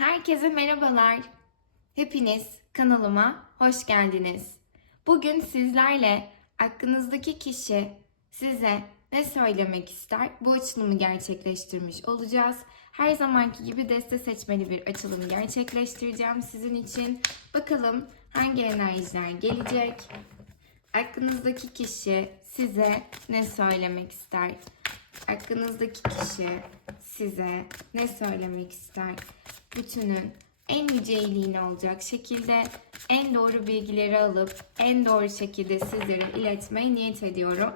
Herkese merhabalar. Hepiniz kanalıma hoş geldiniz. Bugün sizlerle aklınızdaki kişi size ne söylemek ister bu açılımı gerçekleştirmiş olacağız. Her zamanki gibi deste seçmeli bir açılım gerçekleştireceğim sizin için. Bakalım hangi enerjiler gelecek? Aklınızdaki kişi size ne söylemek ister? Aklınızdaki kişi size ne söylemek ister? Bütünün en yüce iyiliğine olacak şekilde en doğru bilgileri alıp en doğru şekilde sizlere iletmeyi niyet ediyorum.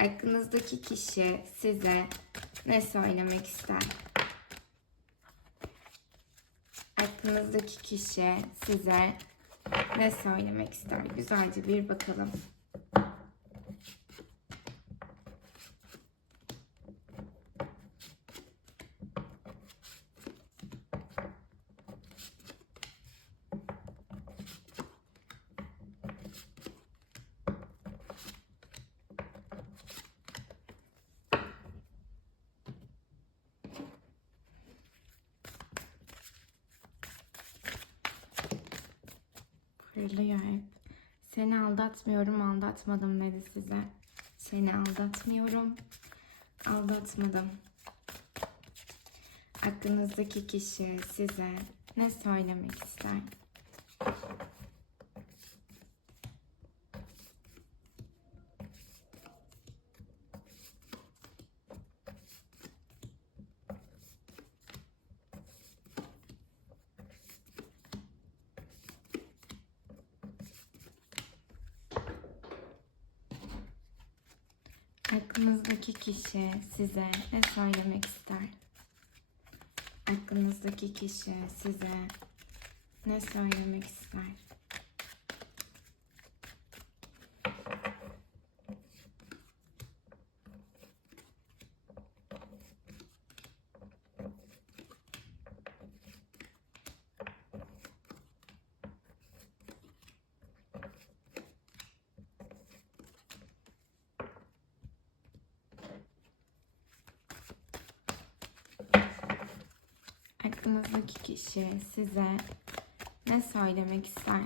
Aklınızdaki kişi size ne söylemek ister? Aklınızdaki kişi size ne söylemek ister? Güzelce bir bakalım. Parlıyor hep. Seni aldatmıyorum, aldatmadım dedi size. Seni aldatmıyorum, aldatmadım. Aklınızdaki kişi size ne söylemek ister? Aklınızdaki kişi size ne söylemek ister? Aklınızdaki kişi size ne söylemek ister? Aklınızdaki kişi size ne söylemek ister?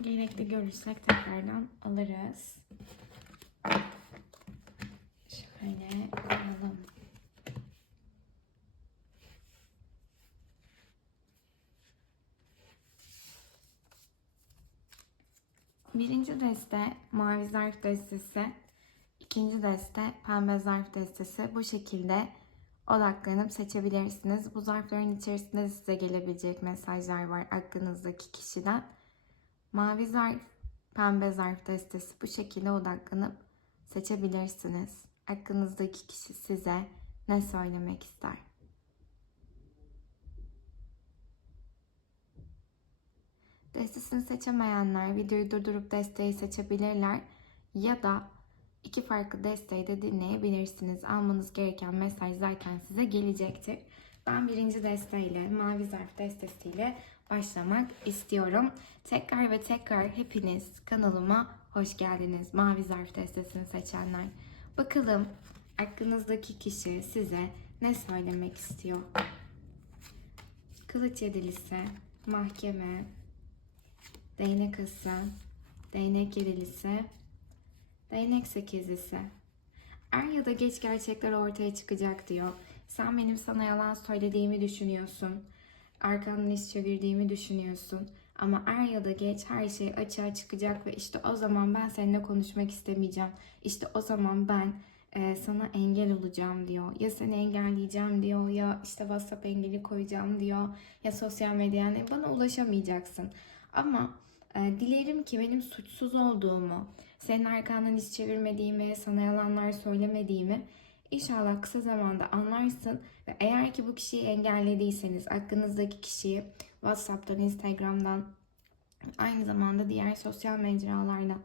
Gerekli görürsek tekrardan alırız. Şöyle koyalım. Birinci deste mavi zarf destesi, ikinci deste pembe zarf destesi. Bu şekilde odaklanıp seçebilirsiniz. Bu zarfların içerisinde de size gelebilecek mesajlar var aklınızdaki kişiden. Mavi zarf, pembe zarf destesi bu şekilde odaklanıp seçebilirsiniz. Aklınızdaki kişi size ne söylemek ister? Destesini seçemeyenler videoyu durdurup desteği seçebilirler ya da iki farklı desteği de dinleyebilirsiniz. Almanız gereken mesaj zaten size gelecektir. Ben birinci desteğiyle, mavi zarf destesiyle başlamak istiyorum. Tekrar ve tekrar hepiniz kanalıma hoş geldiniz. Mavi zarf destesini seçenler. Bakalım aklınızdaki kişi size ne söylemek istiyor? Kılıç yedilisi, mahkeme, değnek ası, değnek yedilisi, değnek sekizlisi. Er ya da geç gerçekler ortaya çıkacak diyor. Sen benim sana yalan söylediğimi düşünüyorsun. Arkandan iş çevirdiğimi düşünüyorsun. Ama er ya da geç her şey açığa çıkacak ve işte o zaman ben seninle konuşmak istemeyeceğim. İşte o zaman ben e, sana engel olacağım diyor. Ya seni engelleyeceğim diyor ya işte WhatsApp engeli koyacağım diyor. Ya sosyal medya bana ulaşamayacaksın. Ama dilerim ki benim suçsuz olduğumu, senin arkandan iş çevirmediğimi, sana yalanlar söylemediğimi inşallah kısa zamanda anlarsın. Ve eğer ki bu kişiyi engellediyseniz, aklınızdaki kişiyi WhatsApp'tan, Instagram'dan, aynı zamanda diğer sosyal mecralardan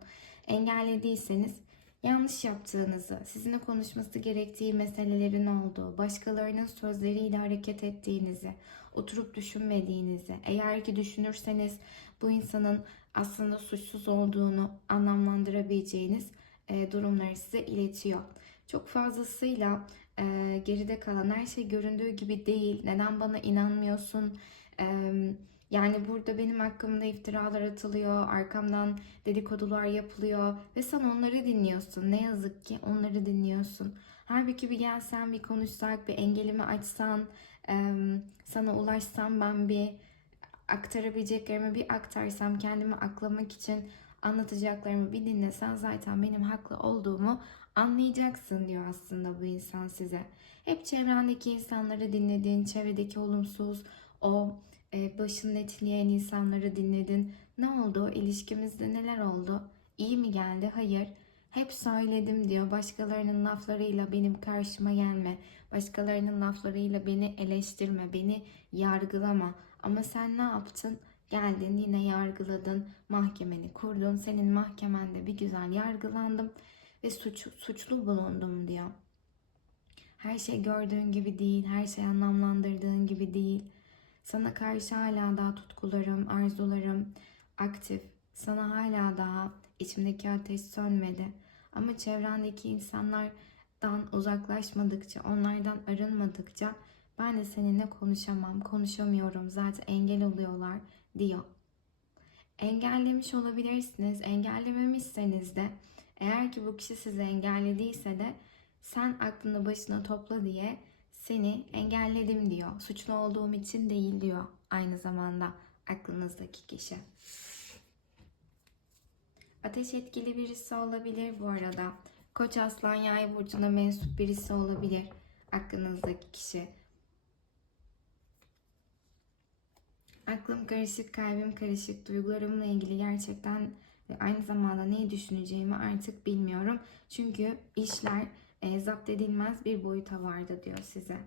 engellediyseniz yanlış yaptığınızı, sizinle konuşması gerektiği meselelerin olduğu, başkalarının sözleriyle hareket ettiğinizi, oturup düşünmediğinizi, eğer ki düşünürseniz bu insanın aslında suçsuz olduğunu anlamlandırabileceğiniz e, durumları size iletiyor. Çok fazlasıyla e, geride kalan her şey göründüğü gibi değil. Neden bana inanmıyorsun? E, yani burada benim hakkımda iftiralar atılıyor, arkamdan dedikodular yapılıyor ve sen onları dinliyorsun. Ne yazık ki onları dinliyorsun. Halbuki bir gelsen, bir konuşsak, bir engelimi açsan, e, sana ulaşsam ben bir aktarabileceklerimi bir aktarsam, kendimi aklamak için anlatacaklarımı bir dinlesen zaten benim haklı olduğumu anlayacaksın diyor aslında bu insan size. Hep çevrendeki insanları dinledin, çevredeki olumsuz, o e, başını etleyen insanları dinledin. Ne oldu? İlişkimizde neler oldu? İyi mi geldi? Hayır. Hep söyledim diyor. Başkalarının laflarıyla benim karşıma gelme. Başkalarının laflarıyla beni eleştirme, beni yargılama. Ama sen ne yaptın? Geldin yine yargıladın, mahkemeni kurdun. Senin mahkemende bir güzel yargılandım ve suç, suçlu bulundum diyor. Her şey gördüğün gibi değil, her şey anlamlandırdığın gibi değil. Sana karşı hala daha tutkularım, arzularım aktif. Sana hala daha içimdeki ateş sönmedi. Ama çevrendeki insanlardan uzaklaşmadıkça, onlardan arınmadıkça ben de seninle konuşamam, konuşamıyorum. Zaten engel oluyorlar diyor. Engellemiş olabilirsiniz. Engellememişseniz de eğer ki bu kişi sizi engellediyse de sen aklını başına topla diye seni engelledim diyor. Suçlu olduğum için değil diyor aynı zamanda aklınızdaki kişi. Ateş etkili birisi olabilir bu arada. Koç aslan yay burcuna mensup birisi olabilir aklınızdaki kişi. Aklım karışık, kalbim karışık, duygularımla ilgili gerçekten ve aynı zamanda neyi düşüneceğimi artık bilmiyorum. Çünkü işler e, zapt edilmez bir boyuta vardı diyor size.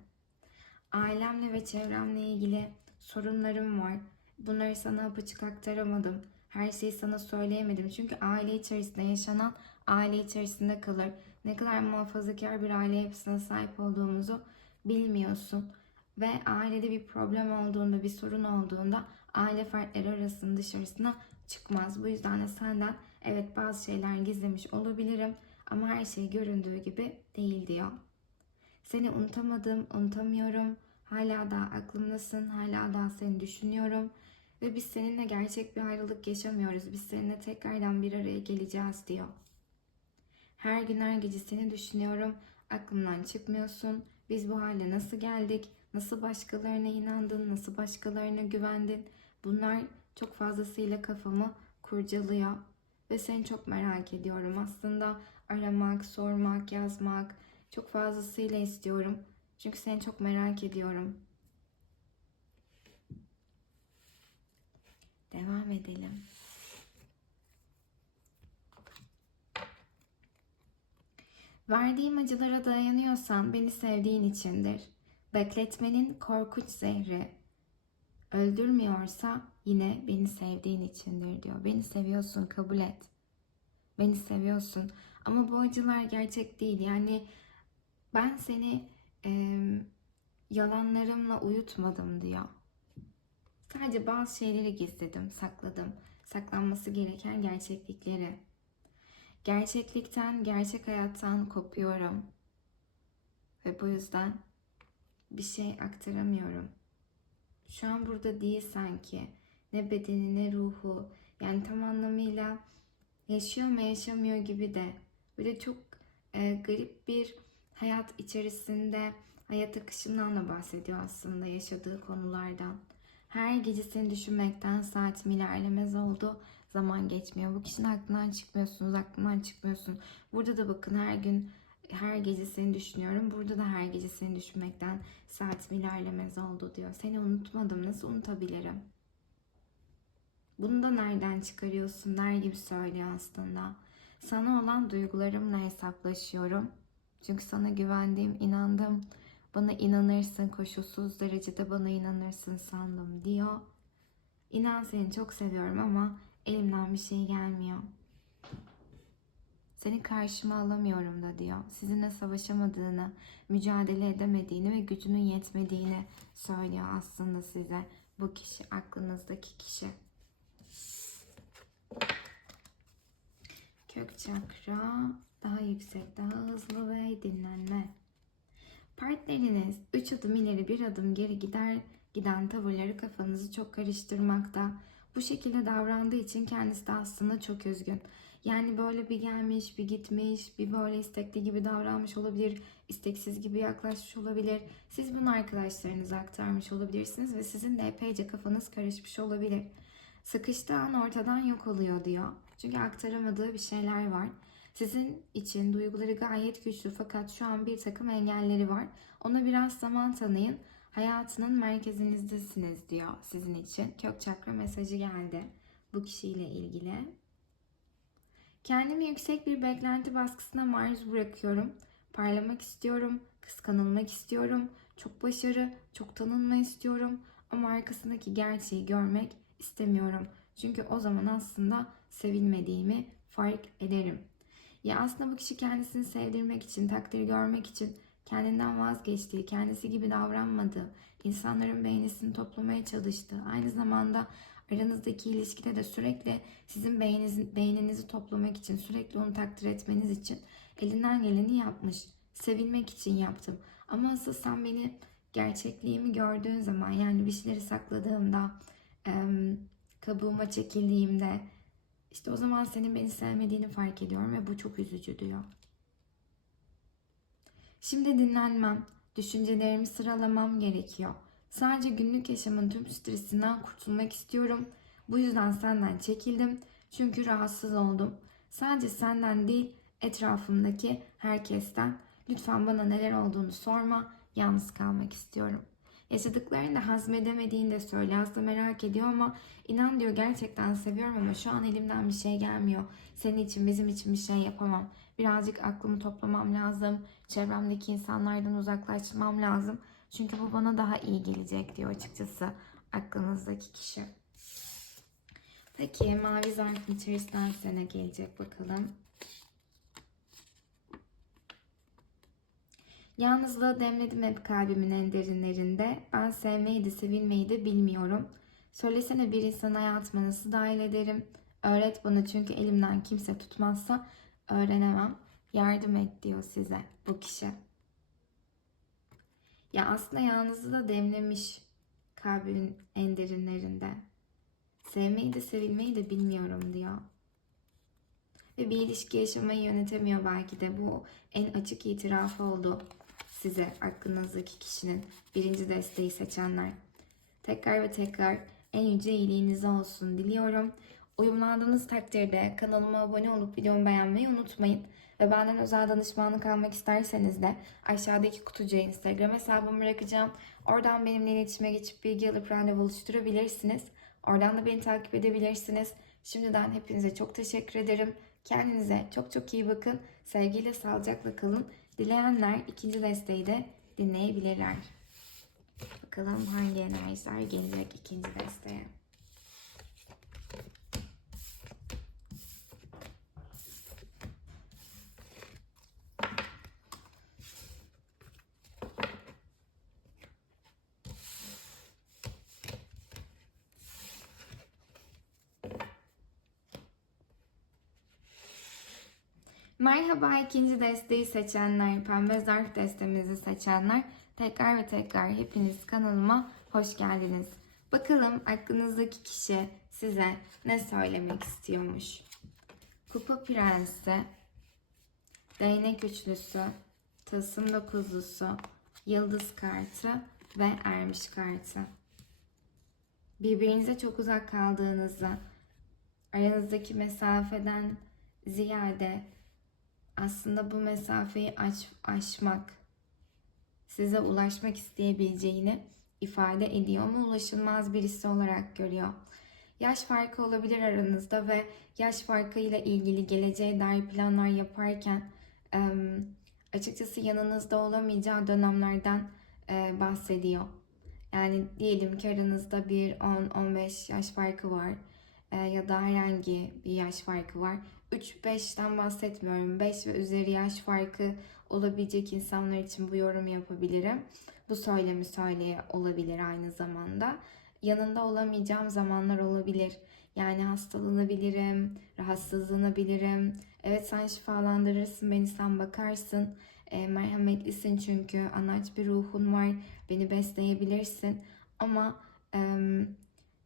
Ailemle ve çevremle ilgili sorunlarım var. Bunları sana apaçık aktaramadım. Her şeyi sana söyleyemedim. Çünkü aile içerisinde yaşanan aile içerisinde kalır. Ne kadar muhafazakar bir aile yapısına sahip olduğumuzu bilmiyorsun. Ve ailede bir problem olduğunda, bir sorun olduğunda aile fertleri arasında dışarısına çıkmaz. Bu yüzden de senden evet bazı şeyler gizlemiş olabilirim ama her şey göründüğü gibi değil diyor. Seni unutamadım, unutamıyorum. Hala daha aklımdasın, hala daha seni düşünüyorum. Ve biz seninle gerçek bir ayrılık yaşamıyoruz. Biz seninle tekrardan bir araya geleceğiz diyor. Her gün her gece seni düşünüyorum. Aklımdan çıkmıyorsun. Biz bu hale nasıl geldik? Nasıl başkalarına inandın? Nasıl başkalarına güvendin? Bunlar çok fazlasıyla kafamı kurcalıyor. Ve seni çok merak ediyorum. Aslında aramak, sormak, yazmak çok fazlasıyla istiyorum. Çünkü seni çok merak ediyorum. Devam edelim. Verdiğim acılara dayanıyorsan beni sevdiğin içindir. Bekletmenin korkunç zehri öldürmüyorsa yine beni sevdiğin içindir diyor. Beni seviyorsun kabul et. Beni seviyorsun. Ama bu acılar gerçek değil. Yani ben seni e, yalanlarımla uyutmadım diyor. Sadece bazı şeyleri gizledim, sakladım. Saklanması gereken gerçeklikleri. Gerçeklikten, gerçek hayattan kopuyorum. Ve bu yüzden bir şey aktaramıyorum. Şu an burada değil sanki. Ne bedeni ne ruhu. Yani tam anlamıyla yaşıyor mu yaşamıyor gibi de. Böyle çok e, garip bir hayat içerisinde hayat akışından da bahsediyor aslında yaşadığı konulardan. Her gece seni düşünmekten saatim ilerlemez oldu. Zaman geçmiyor. Bu kişinin aklından çıkmıyorsunuz, aklından çıkmıyorsun. Burada da bakın her gün her gece seni düşünüyorum. Burada da her gece seni düşünmekten saatim ilerlemez oldu diyor. Seni unutmadım. Nasıl unutabilirim? Bunu da nereden çıkarıyorsun der gibi söylüyor aslında. Sana olan duygularımla hesaplaşıyorum. Çünkü sana güvendim, inandım. Bana inanırsın, koşulsuz derecede bana inanırsın sandım diyor. İnan seni çok seviyorum ama elimden bir şey gelmiyor. Seni karşıma alamıyorum da diyor. Sizinle savaşamadığını, mücadele edemediğini ve gücünün yetmediğini söylüyor aslında size. Bu kişi, aklınızdaki kişi. Kök çakra daha yüksek, daha hızlı ve dinlenme. Partneriniz 3 adım ileri bir adım geri gider giden tavırları kafanızı çok karıştırmakta. Bu şekilde davrandığı için kendisi de aslında çok üzgün. Yani böyle bir gelmiş, bir gitmiş, bir böyle istekli gibi davranmış olabilir, isteksiz gibi yaklaşmış olabilir. Siz bunu arkadaşlarınıza aktarmış olabilirsiniz ve sizin de epeyce kafanız karışmış olabilir. Sıkıştığı an ortadan yok oluyor diyor. Çünkü aktaramadığı bir şeyler var. Sizin için duyguları gayet güçlü fakat şu an bir takım engelleri var. Ona biraz zaman tanıyın. Hayatının merkezinizdesiniz diyor sizin için. Kök çakra mesajı geldi bu kişiyle ilgili. Kendimi yüksek bir beklenti baskısına maruz bırakıyorum. Parlamak istiyorum, kıskanılmak istiyorum, çok başarı, çok tanınma istiyorum ama arkasındaki gerçeği görmek istemiyorum. Çünkü o zaman aslında sevilmediğimi fark ederim. Ya aslında bu kişi kendisini sevdirmek için, takdir görmek için kendinden vazgeçtiği, kendisi gibi davranmadığı, insanların beğenisini toplamaya çalıştığı, aynı zamanda aranızdaki ilişkide de sürekli sizin beğeninizi, beğeninizi toplamak için, sürekli onu takdir etmeniz için elinden geleni yapmış. Sevilmek için yaptım. Ama asıl sen beni gerçekliğimi gördüğün zaman yani bir şeyleri sakladığımda, kabuğuma çekildiğimde işte o zaman senin beni sevmediğini fark ediyorum ve bu çok üzücü diyor. Şimdi dinlenmem, düşüncelerimi sıralamam gerekiyor. Sadece günlük yaşamın tüm stresinden kurtulmak istiyorum. Bu yüzden senden çekildim. Çünkü rahatsız oldum. Sadece senden değil, etrafımdaki herkesten. Lütfen bana neler olduğunu sorma. Yalnız kalmak istiyorum. Yaşadıklarını hazmedemediğini de söyle. Aslında merak ediyor ama inan diyor gerçekten seviyorum ama şu an elimden bir şey gelmiyor. Senin için bizim için bir şey yapamam. Birazcık aklımı toplamam lazım. Çevremdeki insanlardan uzaklaşmam lazım. Çünkü bu bana daha iyi gelecek diyor açıkçası aklınızdaki kişi. Peki mavi zarfın içerisinden size ne gelecek bakalım. Yalnızlığı demledim hep kalbimin en derinlerinde. Ben sevmeyi de sevilmeyi de bilmiyorum. Söylesene bir insan hayatıma nasıl dahil ederim? Öğret bana çünkü elimden kimse tutmazsa öğrenemem. Yardım et diyor size bu kişi. Ya aslında yalnızlığı da demlemiş kalbimin en derinlerinde. Sevmeyi de sevilmeyi de bilmiyorum diyor. Ve bir ilişki yaşamayı yönetemiyor belki de. Bu en açık itirafı oldu size aklınızdaki kişinin birinci desteği seçenler. Tekrar ve tekrar en yüce iyiliğinize olsun diliyorum. Uyumlandığınız takdirde kanalıma abone olup videomu beğenmeyi unutmayın. Ve benden özel danışmanlık almak isterseniz de aşağıdaki kutucuğa Instagram hesabımı bırakacağım. Oradan benimle iletişime geçip bilgi alıp randevu oluşturabilirsiniz. Oradan da beni takip edebilirsiniz. Şimdiden hepinize çok teşekkür ederim. Kendinize çok çok iyi bakın. Sevgiyle, sağlıcakla kalın. Dileyenler ikinci desteği de dinleyebilirler. Bakalım hangi enerjiler gelecek ikinci desteğe. Merhaba ikinci desteği seçenler, pembe zarf destemizi seçenler. Tekrar ve tekrar hepiniz kanalıma hoş geldiniz. Bakalım aklınızdaki kişi size ne söylemek istiyormuş. Kupa prensi, değnek üçlüsü, tasım dokuzlusu, yıldız kartı ve ermiş kartı. Birbirinize çok uzak kaldığınızı, aranızdaki mesafeden ziyade aslında bu mesafeyi aç, aşmak, size ulaşmak isteyebileceğini ifade ediyor ama ulaşılmaz birisi olarak görüyor. Yaş farkı olabilir aranızda ve yaş farkıyla ilgili geleceğe dair planlar yaparken açıkçası yanınızda olamayacağı dönemlerden bahsediyor. Yani diyelim ki aranızda bir 10-15 yaş farkı var ya da herhangi bir yaş farkı var. 3-5'ten bahsetmiyorum. 5 ve üzeri yaş farkı olabilecek insanlar için bu yorum yapabilirim. Bu söylemi söyleye olabilir aynı zamanda. Yanında olamayacağım zamanlar olabilir. Yani hastalanabilirim, rahatsızlanabilirim. Evet sen şifalandırırsın beni, sen bakarsın. E, merhametlisin çünkü anaç bir ruhun var. Beni besleyebilirsin. Ama e,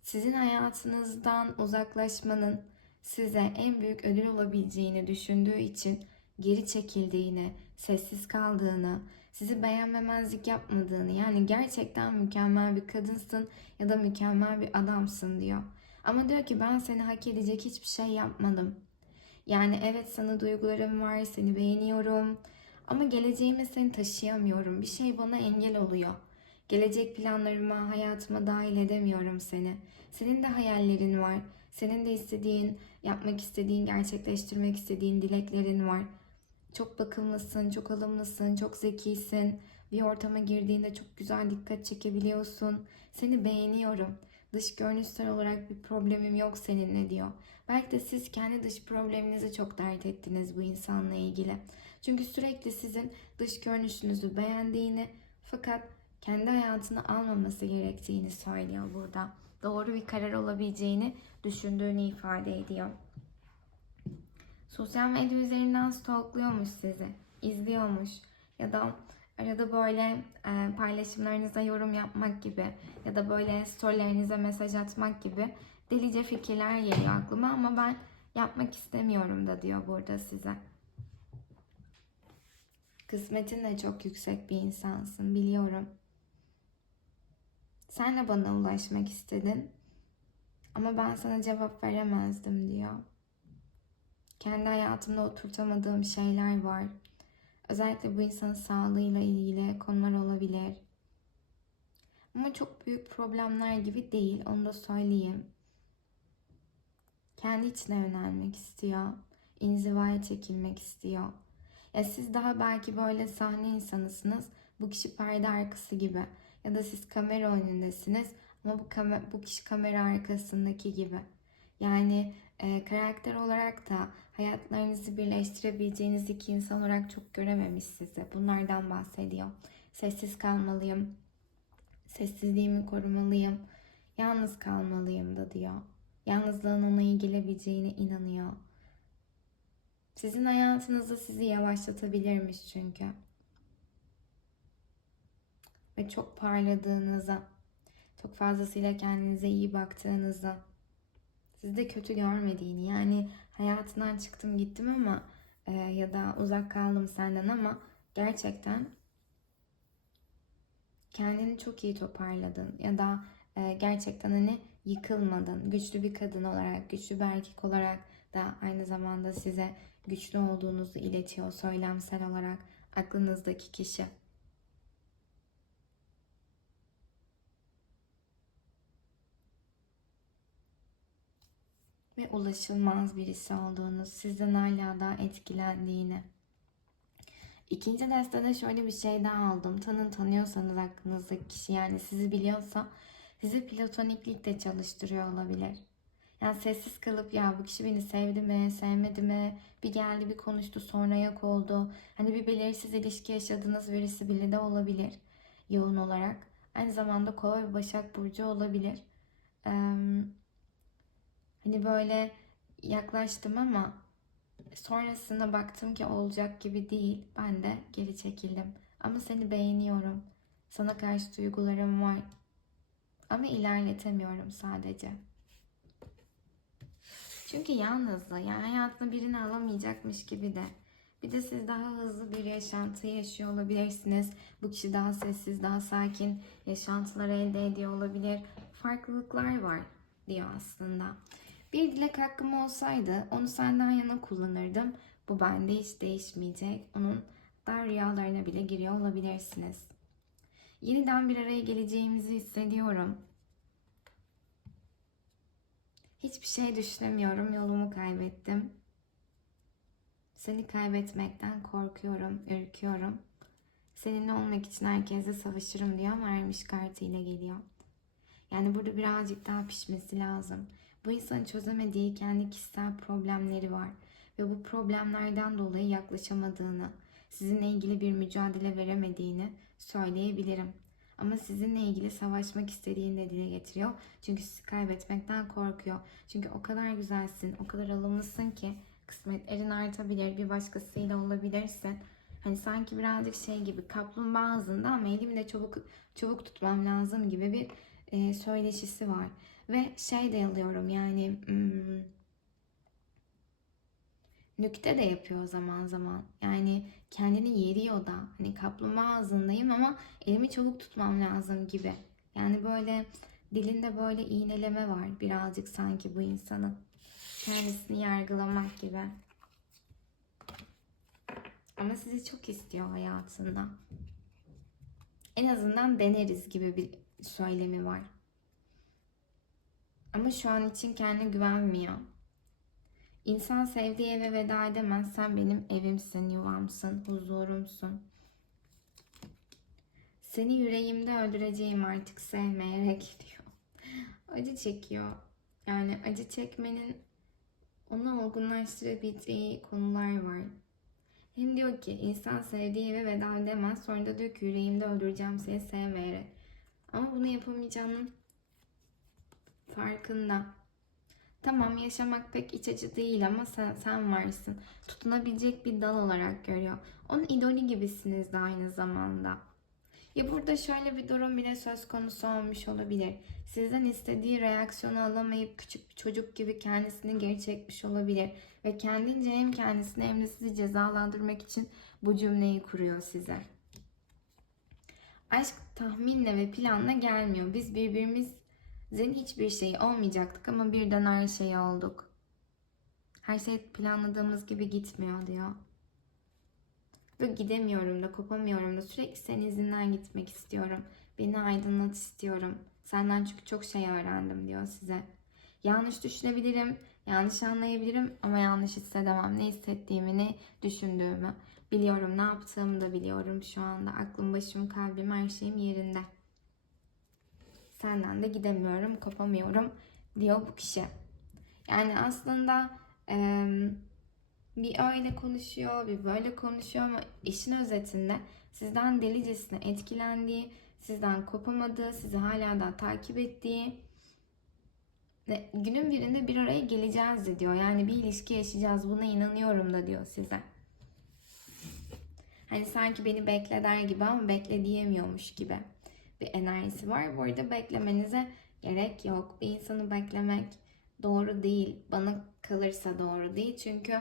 sizin hayatınızdan uzaklaşmanın size en büyük ödül olabileceğini düşündüğü için geri çekildiğini, sessiz kaldığını, sizi beğenmemezlik yapmadığını yani gerçekten mükemmel bir kadınsın ya da mükemmel bir adamsın diyor. Ama diyor ki ben seni hak edecek hiçbir şey yapmadım. Yani evet sana duygularım var, seni beğeniyorum ama geleceğime seni taşıyamıyorum. Bir şey bana engel oluyor. Gelecek planlarıma, hayatıma dahil edemiyorum seni. Senin de hayallerin var. Senin de istediğin, yapmak istediğin, gerçekleştirmek istediğin dileklerin var. Çok bakımlısın, çok alımlısın, çok zekisin. Bir ortama girdiğinde çok güzel dikkat çekebiliyorsun. Seni beğeniyorum. Dış görünüşsel olarak bir problemim yok seninle diyor. Belki de siz kendi dış probleminizi çok dert ettiniz bu insanla ilgili. Çünkü sürekli sizin dış görünüşünüzü beğendiğini fakat kendi hayatını almaması gerektiğini söylüyor burada. Doğru bir karar olabileceğini düşündüğünü ifade ediyor. Sosyal medya üzerinden stalkluyormuş sizi, izliyormuş ya da arada böyle e, paylaşımlarınıza yorum yapmak gibi ya da böyle storylerinize mesaj atmak gibi delice fikirler geliyor aklıma ama ben yapmak istemiyorum da diyor burada size. Kısmetin de çok yüksek bir insansın biliyorum. Sen de bana ulaşmak istedin. Ama ben sana cevap veremezdim diyor. Kendi hayatımda oturtamadığım şeyler var. Özellikle bu insanın sağlığıyla ilgili konular olabilir. Ama çok büyük problemler gibi değil, onu da söyleyeyim. Kendi içine yönelmek istiyor. İnzivaya çekilmek istiyor. Ya siz daha belki böyle sahne insanısınız. Bu kişi perde arkası gibi. Ya da siz kamera önündesiniz ama bu, kamer bu kişi kamera arkasındaki gibi. Yani e, karakter olarak da hayatlarınızı birleştirebileceğiniz iki insan olarak çok görememiş sizi. Bunlardan bahsediyor. Sessiz kalmalıyım. Sessizliğimi korumalıyım. Yalnız kalmalıyım da diyor. Yalnızlığın ona iyi gelebileceğine inanıyor. Sizin hayatınızda sizi yavaşlatabilirmiş çünkü. Ve çok parladığınıza, çok fazlasıyla kendinize iyi baktığınıza, sizi de kötü görmediğini yani hayatından çıktım gittim ama e, ya da uzak kaldım senden ama gerçekten kendini çok iyi toparladın ya da e, gerçekten hani yıkılmadın. Güçlü bir kadın olarak, güçlü bir erkek olarak da aynı zamanda size güçlü olduğunuzu iletiyor söylemsel olarak aklınızdaki kişi. Ve ulaşılmaz birisi olduğunu, sizden hala da etkilendiğini. İkinci destede şöyle bir şey daha aldım. Tanın tanıyorsanız aklınızdaki kişi yani sizi biliyorsa sizi platoniklikle çalıştırıyor olabilir. Yani sessiz kalıp ya bu kişi beni sevdi mi, sevmedi mi, bir geldi bir konuştu sonra yok oldu. Hani bir belirsiz ilişki yaşadığınız birisi bile de olabilir yoğun olarak. Aynı zamanda kova ve başak burcu olabilir. Ee, hani böyle yaklaştım ama sonrasında baktım ki olacak gibi değil. Ben de geri çekildim. Ama seni beğeniyorum. Sana karşı duygularım var. Ama ilerletemiyorum sadece. Çünkü yalnızdı. Yani hayatına birini alamayacakmış gibi de. Bir de siz daha hızlı bir yaşantı yaşıyor olabilirsiniz. Bu kişi daha sessiz, daha sakin yaşantılar elde ediyor olabilir. Farklılıklar var diyor aslında. Bir dilek hakkım olsaydı onu senden yana kullanırdım. Bu bende hiç değişmeyecek. Onun dar rüyalarına bile giriyor olabilirsiniz. Yeniden bir araya geleceğimizi hissediyorum. Hiçbir şey düşünemiyorum. Yolumu kaybettim. Seni kaybetmekten korkuyorum, ürküyorum. Seninle olmak için herkese savaşırım diyor ama ermiş kartıyla geliyor. Yani burada birazcık daha pişmesi lazım. Bu insanın çözemediği kendi kişisel problemleri var. ve bu problemlerden dolayı yaklaşamadığını, sizinle ilgili bir mücadele veremediğini söyleyebilirim. Ama sizinle ilgili savaşmak istediğini de dile getiriyor. Çünkü sizi kaybetmekten korkuyor. Çünkü o kadar güzelsin, o kadar alımlısın ki kısmetlerin artabilir, bir başkasıyla olabilirsin. Hani sanki birazcık şey gibi kaplumbağa ağzında ama elimde çabuk çabuk tutmam lazım gibi bir e, söyleşisi var. Ve şey de alıyorum yani hmm, nükte de yapıyor zaman zaman. Yani kendini yeriyor da. Hani kaplumbağa ağzındayım ama elimi çabuk tutmam lazım gibi. Yani böyle dilinde böyle iğneleme var birazcık sanki bu insanın. Kendisini yargılamak gibi. Ama sizi çok istiyor hayatında. En azından deneriz gibi bir söylemi var. Ama şu an için kendine güvenmiyor. İnsan sevdiği eve veda edemez. Sen benim evimsin, yuvamsın, huzurumsun. Seni yüreğimde öldüreceğim artık sevmeyerek diyor. Acı çekiyor. Yani acı çekmenin onu olgunlaştırabileceği konular var. Hem diyor ki insan sevdiği eve veda edemez. Sonra da diyor ki yüreğimde öldüreceğim seni sevmeyerek. Ama bunu yapamayacağının farkında. Tamam yaşamak pek iç açıcı değil ama sen, sen varsın. Tutunabilecek bir dal olarak görüyor. Onun idolü gibisiniz de aynı zamanda. Ya burada şöyle bir durum bile söz konusu olmuş olabilir. Sizden istediği reaksiyonu alamayıp küçük bir çocuk gibi kendisini geri çekmiş olabilir. Ve kendince hem kendisini hem de sizi cezalandırmak için bu cümleyi kuruyor size. Aşk tahminle ve planla gelmiyor. Biz birbirimizin hiçbir şeyi olmayacaktık ama birden her şey olduk. Her şey planladığımız gibi gitmiyor diyor. Ve gidemiyorum da kopamıyorum da sürekli senin izinden gitmek istiyorum. Beni aydınlat istiyorum. Senden çünkü çok şey öğrendim diyor size. Yanlış düşünebilirim, yanlış anlayabilirim ama yanlış hissedemem. Ne hissettiğimi, ne düşündüğümü biliyorum. Ne yaptığımı da biliyorum şu anda. Aklım, başım, kalbim, her şeyim yerinde. Senden de gidemiyorum, kopamıyorum diyor bu kişi. Yani aslında eee bir öyle konuşuyor, bir böyle konuşuyor ama işin özetinde sizden delicesine etkilendiği, sizden kopamadığı, sizi hala da takip ettiği ve günün birinde bir araya geleceğiz de diyor. Yani bir ilişki yaşayacağız buna inanıyorum da diyor size. Hani sanki beni bekle der gibi ama bekle diyemiyormuş gibi bir enerjisi var. Bu arada beklemenize gerek yok. Bir insanı beklemek doğru değil. Bana kalırsa doğru değil. Çünkü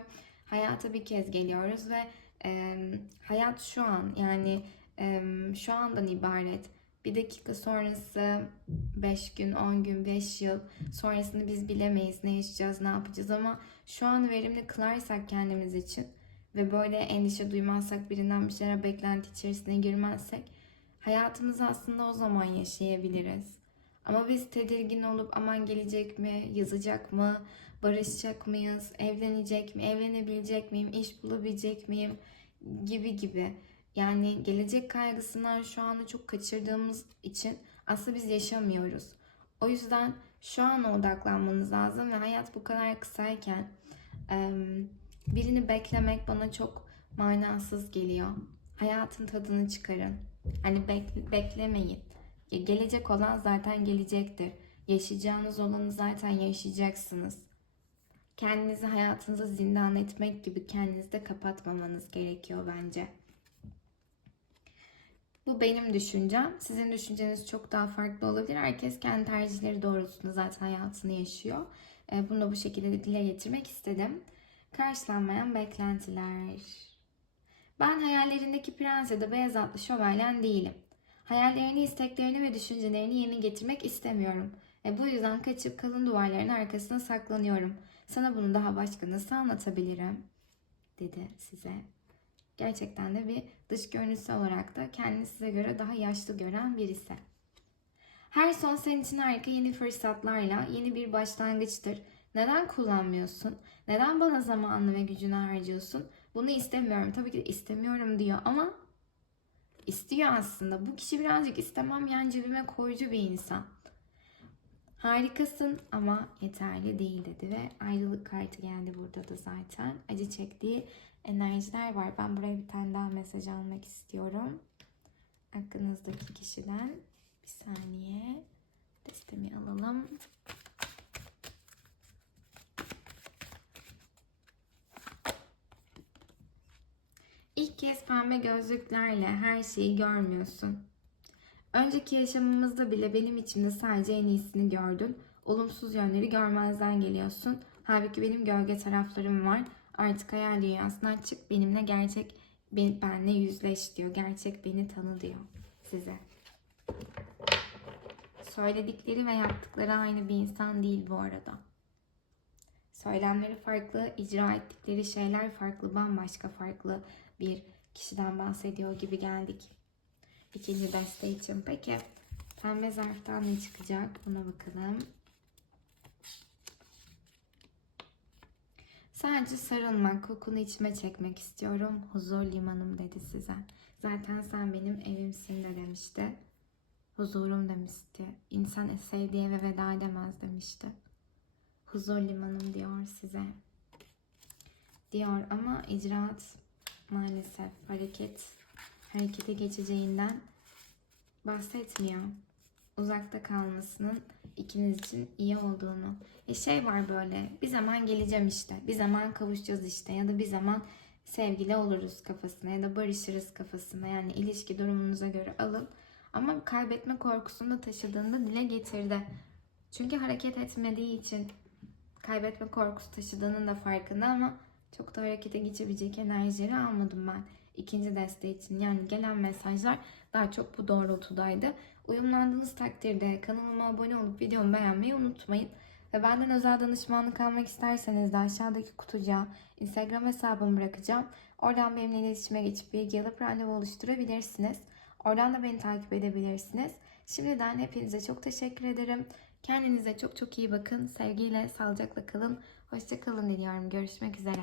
hayata bir kez geliyoruz ve e, hayat şu an yani e, şu andan ibaret. Bir dakika sonrası 5 gün, 10 gün, 5 yıl sonrasını biz bilemeyiz. Ne yaşayacağız, ne yapacağız ama şu an verimli kılarsak kendimiz için ve böyle endişe duymazsak, birinden bir şeyler beklenti içerisine girmezsek hayatımızı aslında o zaman yaşayabiliriz. Ama biz tedirgin olup aman gelecek mi, yazacak mı, barışacak mıyız, evlenecek mi, evlenebilecek miyim, iş bulabilecek miyim gibi gibi. Yani gelecek kaygısından şu anda çok kaçırdığımız için aslında biz yaşamıyoruz. O yüzden şu ana odaklanmanız lazım ve hayat bu kadar kısayken birini beklemek bana çok manasız geliyor. Hayatın tadını çıkarın. Hani bek- beklemeyin. Gelecek olan zaten gelecektir. Yaşayacağınız olanı zaten yaşayacaksınız. Kendinizi hayatınıza zindan etmek gibi kendinizi de kapatmamanız gerekiyor bence. Bu benim düşüncem. Sizin düşünceniz çok daha farklı olabilir. Herkes kendi tercihleri doğrultusunda zaten hayatını yaşıyor. Ee, bunu da bu şekilde dile getirmek istedim. Karşılanmayan beklentiler. Ben hayallerindeki prens ya da beyaz atlı şövalyen değilim. Hayallerini, isteklerini ve düşüncelerini yerine getirmek istemiyorum. E bu yüzden kaçıp kalın duvarların arkasına saklanıyorum. Sana bunu daha başka nasıl anlatabilirim? Dedi size. Gerçekten de bir dış görünüşü olarak da kendini size göre daha yaşlı gören birisi. Her son senin için harika yeni fırsatlarla yeni bir başlangıçtır. Neden kullanmıyorsun? Neden bana zamanını ve gücünü harcıyorsun? Bunu istemiyorum. Tabii ki istemiyorum diyor ama istiyor aslında. Bu kişi birazcık istemem yan cebime koyucu bir insan. Harikasın ama yeterli değil dedi ve ayrılık kartı geldi burada da zaten. Acı çektiği enerjiler var. Ben buraya bir tane daha mesaj almak istiyorum. Aklınızdaki kişiden. Bir saniye. Destemi alalım. İlk kez pembe gözlüklerle her şeyi görmüyorsun. Önceki yaşamımızda bile benim içimde sadece en iyisini gördün. Olumsuz yönleri görmezden geliyorsun. Halbuki benim gölge taraflarım var. Artık hayal dünyasından çık benimle gerçek ben- benle yüzleş diyor. Gerçek beni tanı diyor size. Söyledikleri ve yaptıkları aynı bir insan değil bu arada. Söylemleri farklı, icra ettikleri şeyler farklı, bambaşka farklı bir kişiden bahsediyor gibi geldik. İkinci deste için. Peki pembe zarftan ne çıkacak? Buna bakalım. Sadece sarılmak, kokunu içime çekmek istiyorum. Huzur limanım dedi size. Zaten sen benim evimsin de demişti. Huzurum demişti. İnsan sevdiği eve veda edemez demişti. Huzur limanım diyor size. Diyor ama icraat maalesef hareket harekete geçeceğinden bahsetmiyor. Uzakta kalmasının ikiniz için iyi olduğunu. E şey var böyle bir zaman geleceğim işte. Bir zaman kavuşacağız işte ya da bir zaman sevgili oluruz kafasına ya da barışırız kafasına. Yani ilişki durumunuza göre alın. Ama kaybetme korkusunu da taşıdığında dile getirdi. Çünkü hareket etmediği için kaybetme korkusu taşıdığının da farkında ama çok da harekete geçebilecek enerjileri almadım ben ikinci deste için. Yani gelen mesajlar daha çok bu doğrultudaydı. Uyumlandığınız takdirde kanalıma abone olup videomu beğenmeyi unutmayın. Ve benden özel danışmanlık almak isterseniz de aşağıdaki kutucuğa Instagram hesabımı bırakacağım. Oradan benimle iletişime geçip bilgi alıp randevu oluşturabilirsiniz. Oradan da beni takip edebilirsiniz. Şimdiden hepinize çok teşekkür ederim. Kendinize çok çok iyi bakın. Sevgiyle, sağlıcakla kalın. Hoşça kalın diliyorum. Görüşmek üzere.